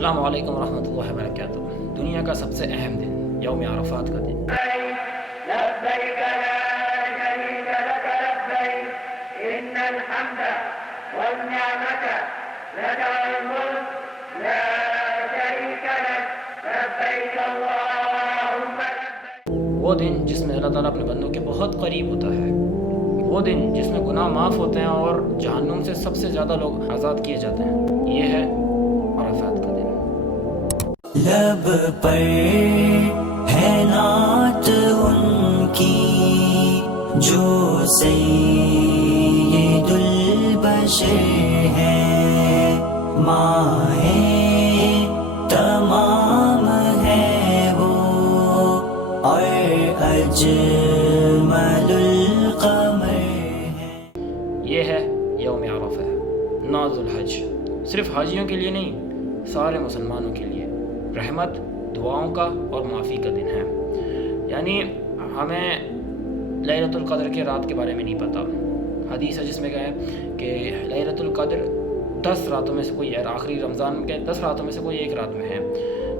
السلام علیکم ورحمۃ اللہ وبرکاتہ۔ دنیا کا سب سے اہم دن یوم عرفات کا دن۔ لبیک لا شریک لک لبیک ان الحمد والنعمت لک والملک لا شریک لک لبیک اللہم لبیک۔ وہ دن جس میں اللہ تعالیٰ اپنے بندوں کے بہت قریب ہوتا ہے، وہ دن جس میں گناہ معاف ہوتے ہیں اور جہنم سے سب سے زیادہ لوگ آزاد کیے جاتے ہیں، یہ ہے عرفات کا دن۔ لب پر ہے نعت ان کی جو سید البشر ہے، ماہ تمام ہے وہ اور اجمل القمر ہے۔ یہ ہے یوم عرفہ، 9 ذوالحج۔ صرف حاجیوں کے لیے نہیں، سارے مسلمانوں کے لیے رحمت، دعاؤں کا اور معافی کا دن ہے۔ یعنی ہمیں لیلۃ القدر کے رات کے بارے میں نہیں پتہ۔ حدیث ہے جس میں کہا ہے کہ لیلۃ القدر 10 راتوں میں سے کوئی ہے، آخری رمضان کے 10 راتوں میں سے کوئی ایک رات میں ہے،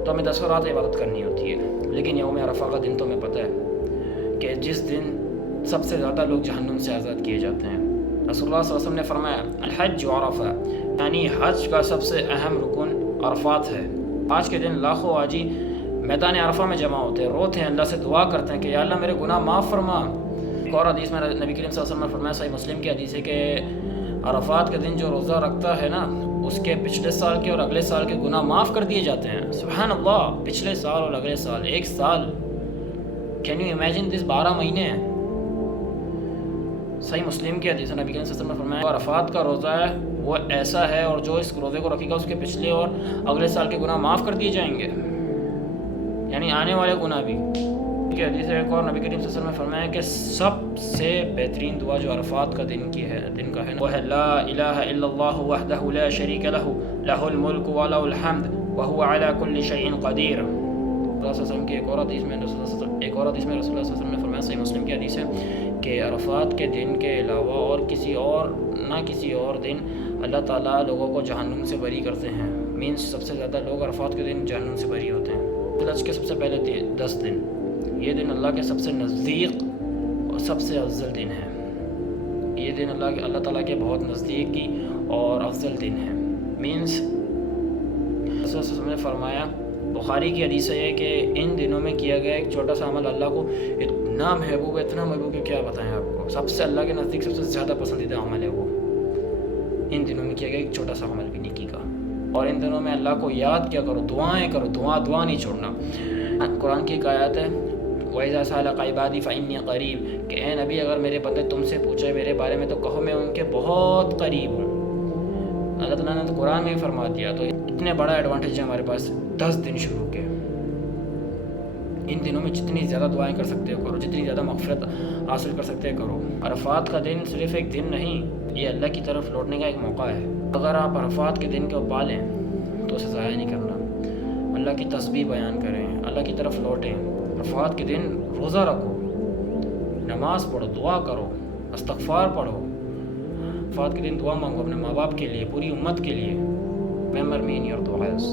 تو ہمیں 10 رات عبادت کرنی ہوتی ہے۔ لیکن یوم عرفہ کا دن تو ہمیں پتہ ہے کہ جس دن سب سے زیادہ لوگ جہنم سے آزاد کیے جاتے ہیں۔ رسول اللہ صلی اللہ علیہ وسلم نے فرمایا الحج عرفہ، یعنی حج کا سب سے اہم رکن عرفات ہے۔ آج کے دن لاکھوں حاجی میدان عرفہ میں جمع ہوتے ہیں، روتے ہیں، اللہ سے دعا کرتے ہیں کہ یا اللہ میرے گناہ معاف فرما۔ ایک اور حدیث میں نبی کریم صلی اللہ علیہ وسلم نے فرمایا، صحیح مسلم کی حدیث ہے کہ عرفات کے دن جو روزہ رکھتا ہے نا، اس کے پچھلے سال کے اور اگلے سال کے گناہ معاف کر دیے جاتے ہیں۔ سبحان اللہ، پچھلے سال اور اگلے سال، ایک سال، کین یو امیجن دس، 12 مہینے ہیں۔ صحیح مسلم کی حدیث نبی کریم صلی اللہ علیہ وسلم نے فرمایا عرفات کا روزہ ہے وہ ایسا ہے، اور جو اس روزے کو رکھے گا اس کے پچھلے اور اگلے سال کے گناہ معاف کر دیے جائیں گے، یعنی آنے والے گناہ بھی۔ کی حدیث ہے ایک اور نبی کریم صلی اللہ علیہ وسلم نے فرمایا کہ سب سے بہترین دعا جو عرفات کا دن کا ہے وہ ہے لا الہ الا اللہ وحدہ لا شریک لہ لہ الملک ولہ الحمد وہو علی کل شیء قدیر۔ رسول اللہ صلی اللہ علیہ وسلم کی ایک اور حدیث میں رسول اللہ صلی اللہ علیہ وسلم نے فرمایا، صحیح مسلم کی حدیث ہے کہ عرفات کے دن کے علاوہ اور کسی اور دن اللہ تعالیٰ لوگوں کو جہنم سے بری کرتے ہیں۔ مینس سب سے زیادہ لوگ عرفات کے دن جہنم سے بری ہوتے ہیں۔ حج کے سب سے پہلے 10 دن، یہ دن اللہ کے سب سے نزدیک اور سب سے افضل دن ہے۔ یہ دن اللہ تعالیٰ کے بہت نزدیکی اور افضل دن ہے۔ مینس رسول اللہ صلی اللہ علیہ وسلم نے فرمایا، بخاری کی حدیث ہے کہ ان دنوں میں کیا گیا ایک چھوٹا سا عمل اللہ کو اتنا محبوب کہ کیا بتائیں آپ کو، سب سے اللہ کے نزدیک سب سے زیادہ پسندیدہ عمل ہے وہ۔ ان دنوں میں کیا گیا ایک چھوٹا سا عمل بھی نیکی کا، اور ان دنوں میں اللہ کو یاد کیا کرو، دعائیں کرو، دعا نہیں چھوڑنا۔ قرآن کی ایک آیت ہے وَإِذَا سَأَلَكَ عِبَادِي فَإِنِّي قَرِيبٌ، کہ اے نبی اگر میرے بندے تم سے پوچھے میرے بارے میں تو کہو میں ان کے بہت قریب ہوں۔ اللہ تعالیٰ نے تو قرآن میں ہی فرما دیا، تو اتنے بڑا ایڈوانٹیج ہے ہمارے پاس 10 دن شروع کے۔ ان دنوں میں جتنی زیادہ دعائیں کر سکتے ہو کرو، جتنی زیادہ مغفرت حاصل کر سکتے کرو۔ عرفات کا دن صرف ایک دن نہیں، یہ اللہ کی طرف لوٹنے کا ایک موقع ہے۔ اگر آپ عرفات کے دن کو پالیں تو اسے ضائع نہیں کرنا، اللہ کی تسبیح بیان کریں، اللہ کی طرف لوٹیں۔ عرفات کے دن روزہ رکھو، نماز پڑھو، دعا کرو، استغفار پڑھو۔ عرفات کے دن دعا مانگو اپنے ماں باپ کے لیے، پوری امت کے لیے۔ Remember me in your du'as.